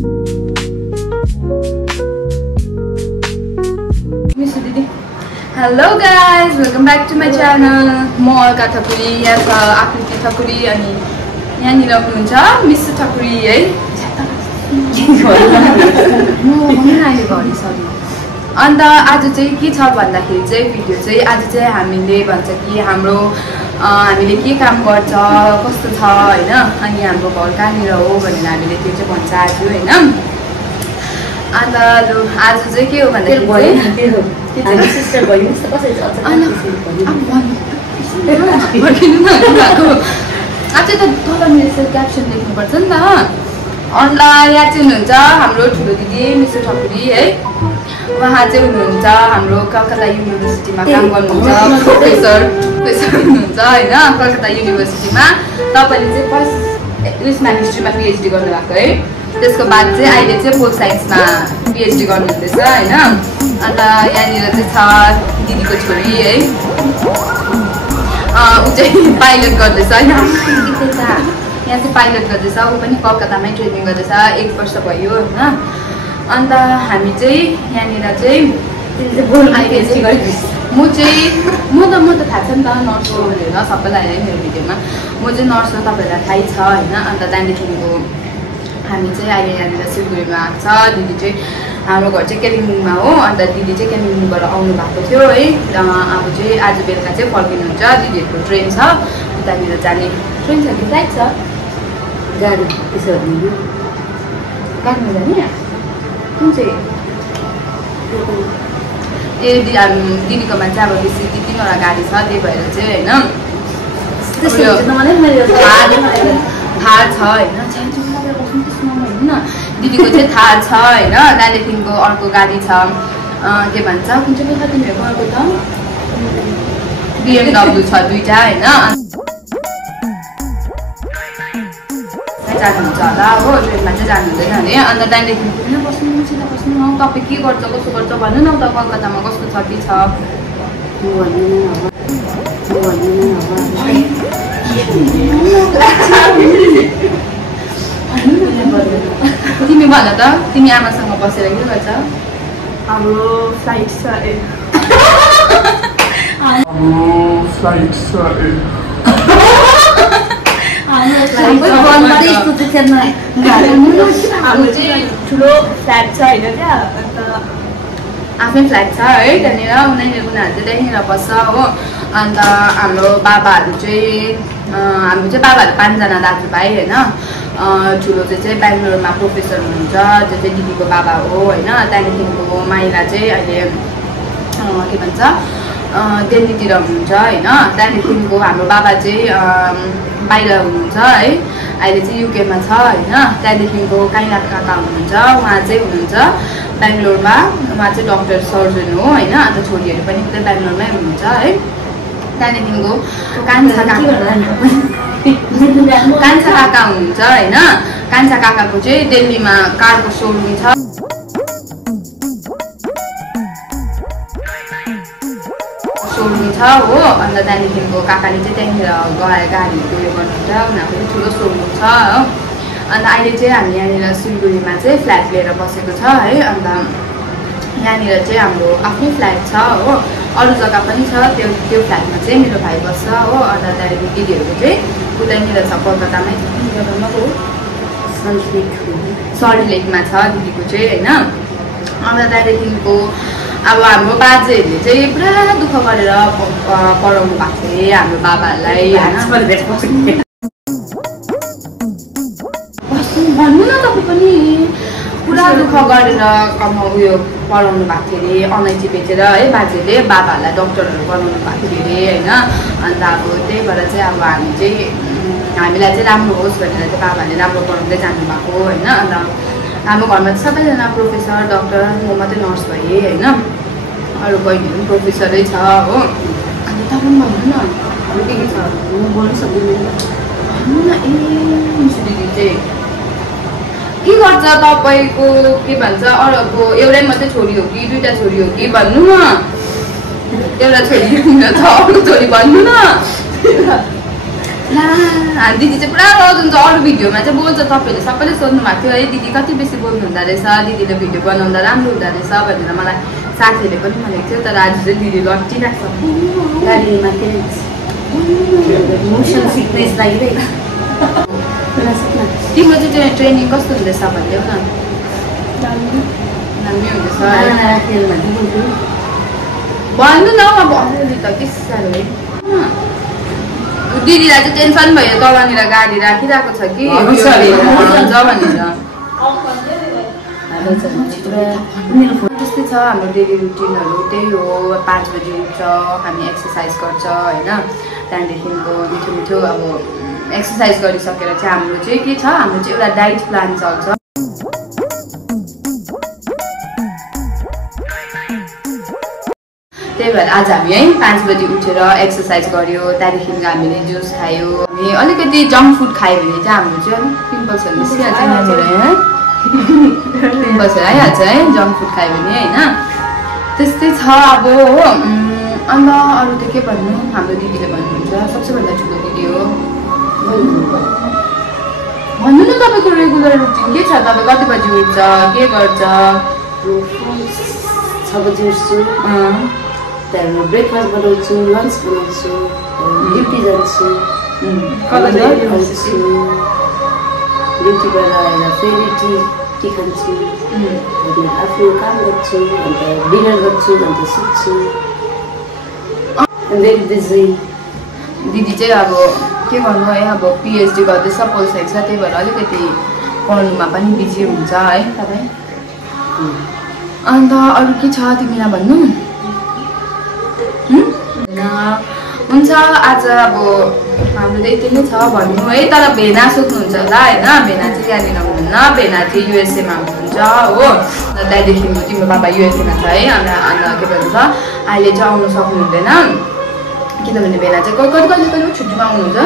Hello guys, welcome back to my channel. म अलका ठकुरी, यहाँ छ आकृति ठकुरी अनि यहाँनिर हुनुहुन्छ मिस ठकुरी है। अन्त आज चाहिँ के छ भन्दाखेरि चाहिँ भिडियो चाहिँ आज चाहिँ हामीले भन्छ कि हामीले के काम गर्छ कस्तो छ हैन अनि हाम्रो घर कहाँनिर हो भनेर हामीले त्यो चाहिँ भन्छ आज हैन। अन्त आज चाहिँ के हो भन्दाखेरि सिस्टर भयो नि कसरी छ आज त तल मेरो क्याप्सन लेख्नुपर्छ नि त। अन्त यहाँ चाहिँ हुनुहुन्छ हाम्रो ठुलो दिदी मिस्टर ठकुरी है। उहाँ चाहिँ हुनुहुन्छ हाम्रो कलकत्ता युनिभर्सिटीमा काम गर्नुहुन्छ प्रोफेसर हुनुहुन्छ हैन कलकत्ता युनिभर्सिटीमा। तपाईँले चाहिँ फर्स्ट उयसमा हिस्ट्रीमा पिएचडी गर्नुभएको है। त्यसको बाद चाहिँ अहिले चाहिँ पोल साइन्समा पिएचडी गर्नुहुँदैछ हैन। अन्त यहाँनिर चाहिँ छ दिदीको छोरी है। ऊ चाहिँ पाइलट गर्दैछ हैन। यहाँ चाहिँ पाइलट गर्दैछ। ऊ पनि कलकत्तामै ट्रेनिङ गर्दैछ 1 वर्ष भयो हैन। अन्त हामी चाहिँ यहाँनिर चाहिँ म त थाहा छ नि त नर्स हो भनेर सबैलाई मेरो भिडियोमा म चाहिँ नर्स हो तपाईँहरूलाई थाहै छ हैन। अन्त त्यहाँदेखिको हामी चाहिँ अहिले यहाँनिर सिलगढीमा आएको छ। दिदी चाहिँ हाम्रो घर चाहिँ कालिम्पोङमा हो। अन्त दिदी चाहिँ कालिम्पोङबाट आउनु भएको थियो है। अब चाहिँ आज बेलुका चाहिँ फर्किनुहुन्छ। दिदीहरूको ट्रेन छ त्यहाँनिर जाने। ट्रेन छ कि फ्लाइट छ? गाडी त्यसो भने गाडीमा जाने कुन चाहिँ दिदीकोमा चाहिँ अब बेसी 2-3वटा गाडी छ त्यही भएर चाहिँ होइन थाहा छ होइन। दिदीको चाहिँ थाहा छ होइन। त्यहाँदेखिको अर्को गाडी छ के भन्छ कुन चाहिँ कता तिमीहरूको अर्को त BMW छ 2टा होइन। जानुहुन्छ होला हो ट्रेनमा चाहिँ जानु हुँदैन अरे। अन्त त्यहाँदेखिको यहाँ बस्नु न तपाईँ के गर्छ कसो गर्छ भन्नु न त कलकत्तामा कस्तो छ के छ तिमी भन त तिमी आमासँग बसेर के गर्छ? हाम्रो फ्लाइट छ हाम्रो चाहिँ ठुलो फ्ल्याट छ होइन त्यहाँ। अन्त आफ्नै फ्ल्याट छ है त्यहाँनिर। उनीहरू चाहिँ त्यहीँनिर बस्छ हो। अन्त हाम्रो बाबाहरू चाहिँ बाबाहरू 5 जना दाजुभाइ होइन। ठुलो चाहिँ बेङ्गलोरमा प्रोफेसर हुनुहुन्छ जो चाहिँ दिदीको बाबा हो होइन। त्यहाँदेखिको माइला चाहिँ अहिले के भन्छ दिल्लीतिर हुनुहुन्छ होइन। त्यहाँदेखिको हाम्रो बाबा चाहिँ बाहिर हुनुहुन्छ है अहिले चाहिँ युकेमा छ होइन। त्यहाँदेखिको काइला काका हुनुहुन्छ उहाँ चाहिँ हुनुहुन्छ बेङ्गलोरमा। उहाँ चाहिँ डक्टर सर्जन हो होइन। अन्त छोरीहरू पनि उतै बेङ्गलोरमै हुनुहुन्छ है। त्यहाँदेखिको कान्छा काका हुनुहुन्छ होइन। कान्छा काकाको चाहिँ दिल्लीमा कारको सोरुम छ हो। अन्त त्यहाँदेखिको काकाले चाहिँ त्यहाँनिर गएर गाडीहरू उयो गर्नुहुन्छ। उनीहरूको चाहिँ ठुलो सोरुम छ हो। अन्त अहिले चाहिँ हामी यहाँनिर सिलगढीमा चाहिँ फ्ल्याट लिएर बसेको छ है। अन्त यहाँनिर चाहिँ हाम्रो आफ्नै फ्ल्याट छ हो। अरू जग्गा पनि छ त्यो फ्ल्याटमा चाहिँ मेरो भाइ बस्छ हो। अन्त त्यहाँदेखि दिदीहरूको चाहिँ उतैनिर छ कलकत्तामै हो सल्टलेकमा छ दिदीको चाहिँ होइन। अन्त त्यहाँदेखिको अब हाम्रो बाजेहरूले चाहिँ पुरा दुःख गरेर पढाउनु भएको थियो हाम्रो बाबाहरूलाई भन्नु न तपाईँ पनि। पुरा दुःख गरेर उयो पढाउनु भएको थियो अरे अलैँची बेचेर है बाजेले बाबाहरूलाई डक्टरहरू बनाउनु भएको थियो अरे होइन। अन्त अब त्यही भएर चाहिँ अब हामीलाई चाहिँ राम्रो होस् भनेर चाहिँ बाबाले राम्रो पढाउँदै जानुभएको होइन। अन्त हाम्रो घरमा चाहिँ सबैजना प्रोफेसर डक्टर म मात्रै नर्स भएँ होइन। अरू बहिनीहरू पनि प्रोफेसरै छ हो। अन्त तपाईँ भन्नु न अरू के छ म बोल्नु सक्दिनँ भन्नु न। मिसु दिदी चाहिँ के गर्छ तपाईँको के भन्छ अरूको एउटै मात्रै छोरी हो कि 2टा छोरी हो कि भन्नु न। एउटा छोरी छ अरू छोरी भन्नु न। ला दिदी चाहिँ पुरा रजाउँछ अरू भिडियोमा चाहिँ बोल्छ तपाईँहरूले सबैले सोध्नु भएको थियो है दिदी कति बेसी बोल्नु हुँदो रहेछ दिदीले भिडियो बनाउँदा राम्रो हुँदो रहेछ भनेर मलाई साथीहरूले पनि भनेको थियो तर आज चाहिँ दिदी लट्टिरहेको छ गाडीमा मोसन सिकनेस लागिरहेको तिम्रो चाहिँ ट्रेनिङ कस्तो हुँदैछ भन्ने हो न दामी हुँदैछ भन्नु न अब अलिअलि त के साह्रो है दिदीलाई चाहिँ टेन्सन भयो तलनिर गाडी राखिरहेको छ कि हुन्छ भनेर त्यस्तै छ हाम्रो डेली रुटिनहरू त्यही हो 5 बजी उठ्छ हामी एक्सर्साइज गर्छ होइन त्यहाँदेखिको मिठो मिठो अब एक्सर्साइज गरिसकेर चाहिँ हाम्रो चाहिँ के छ हाम्रो चाहिँ एउटा डाइट प्लान चल्छ त्यही भएर आज हामी है 5 बजी उठेर एक्सर्साइज गर्यो त्यहाँदेखिको हामीले जुस खायो हामी अलिकति जङ्क फुड खायो भने चाहिँ हाम्रो चाहिँ पिम्पल्सहरू निस्किहाल्छ पिम्पल्सहरू आइहाल्छ है जङ्क फुड खायो भने होइन त्यस्तै छ अब हो अन्त अरू त के भन्नु हाम्रो दिदीले भन्नुहुन्छ सबैभन्दा ठुलो दिदी हो भन्नु न तपाईँको रेगुलर रुटिन के छ तपाईँ कति बजी उठ्छ के गर्छ 6 बजी उठ्छु त्यहाँबाट ब्रेकफास्ट बनाउँछु लन्च बनाउँछु ड्युटी जान्छु ड्युटीबाट आएर फेरि टी खान्छु आफ्नो काम गर्छु अन्त डिनर गर्छु अन्त सुत्छु दिदी चाहिँ अब के गर्नु है अब पिएचडी गर्दैछ पोल साइन्स त्यही भएर अलिकति पढ्नुमा पनि बिजी हुन्छ है तपाईँ अन्त अरू के छ तिमीलाई भन्नु हुन्छ आज अब हाम्रो यति नै छ भन्नु है तर भेना सोध्नुहुन्छ होला होइन भेना चाहिँ यहाँनिर हुनुहुन्न भेना चाहिँ युएसएमा हुनुहुन्छ हो त्यहाँदेखि तिम्रो बाबा युएसएमा छ है अन्त के भन्छ अहिले चाहिँ आउनु सक्नुहुँदैन किनभने भेना चाहिँ कहिले छुट्टीमा आउनुहुन्छ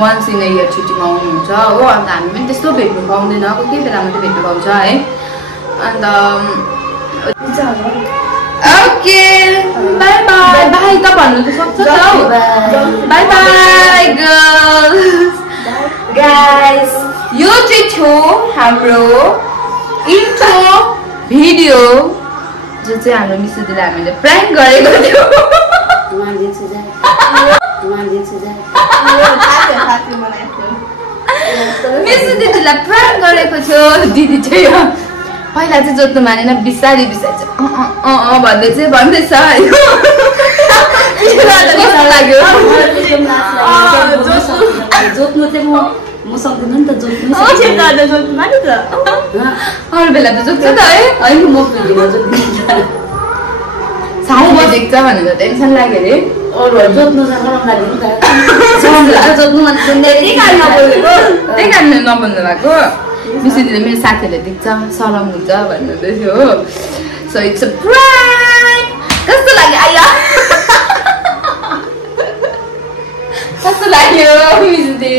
वन्स इन अ इयर छुट्टीमा आउनुहुन्छ हो अन्त हामी पनि त्यस्तो भेट्नु पाउँदैन कोही बेला मात्रै भेट्नु पाउँछ है अन्त ओके बाई बाई बाई त भन्नु त सक्छ त बाई बाई गर्ल्स गाइस यो चाहिँ थियो हाम्रो इन्ट्रो भिडियो जो चाहिँ हाम्रो मिस दिदीले हामीले प्र्याङ्क गरेको थियो मिस दिदीलाई प्र्याङ्क गरेको थियो दिदी चाहिँ पहिला चाहिँ जोत्नु मानेन बिस्तारै बिस्तारै भन्दै चाहिँ भन्दैछ लाग्यो जोत्नु चाहिँ म सक्दिनँ नि त जोत्नु अरू बेला त जोत्छ त है होइन म साह्रै देख्छ भनेर टेन्सन लाग्यो अरे अरूहरू जोत्नु लाग्यो नि त्यही कारणले नबोल्नु भएको मिसले मेरो साथीहरूले देख्छ सरम हुन्छ भन्नुहुँदै थियो हो सो इट्स अ प्राङ्क कस्तो लाग्यो आया कस्तो लाग्यो मिसले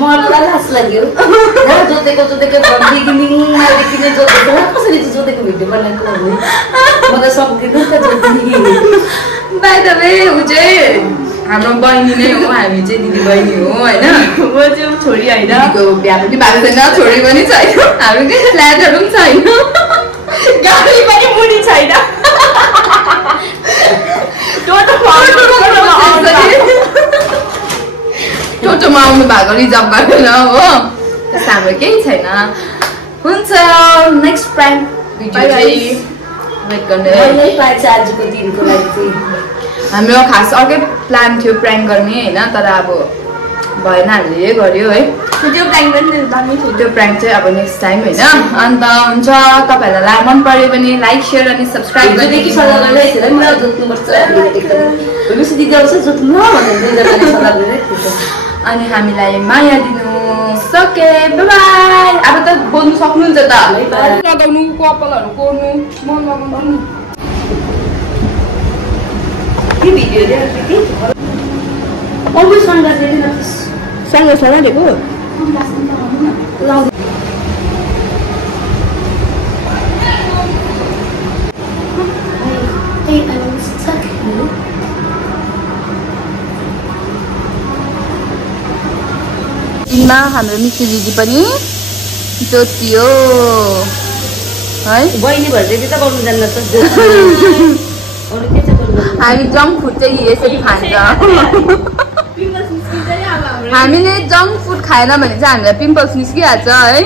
मलाई लाज लाग्यो जोतेको बिगिनिङमादेखि नै जोतेको कसरी चाहिँ जोतेको भिडियो बनाएको भन्ने म त सक्दिनँ त जोत्ने बाई द वे ऊ चाहिँ हाम्रो बहिनी नै हो हामी चाहिँ दिदी बहिनी हो होइन म चाहिँ छोरी होइन दिदीको बिहा पनि भएको छैन छोरी पनि छैन हाम्रो के फ्ल्याटहरू पनि छैन गाडी पनि मुनि छैन टोटोमा आउनु भएको रिजर्भ गरेर हो त्यस्तो हाम्रो केही छैन हुन्छ नेक्स्ट प्राइम भिडियो चाहिँ वेट गर्ने आजको दिनको लागि चाहिँ हाम्रो खास अर्कै प्लान थियो प्राङ्क गर्ने होइन तर अब भएन हामीले यही गर्यो है त्यो प्राङ्क पनि त्यो प्राङ्क चाहिँ अब नेक्स्ट टाइम होइन अन्त हुन्छ तपाईँहरूलाई मन पर्यो भने लाइक सेयर अनि सब्सक्राइब गरेदेखि सल्लाह गरिरहेको थियो नि जोत्नुपर्छ दिदी आउँछ जोत्नु अनि हामीलाई माया दिनु सके बाई अब त बोल्नु सक्नुहुन्छ त लगाउनु कपालहरू कोर्नु म लगाउनु के भिडियो रे अलवेज सनग्लास ल्याएर सनग्लास लगाएको यसमा हाम्रो मिठी दिदी पनि जोतियो है। बहिनी भएर चाहिँ त गर्नु जान्न त अरू के चाहिँ गर्नु। हामी जङ्क फुड चाहिँ यसरी खान्छ। हामीले जङ्क फुड खाएन भने चाहिँ हामीलाई पिम्पल्स निस्किहाल्छ है।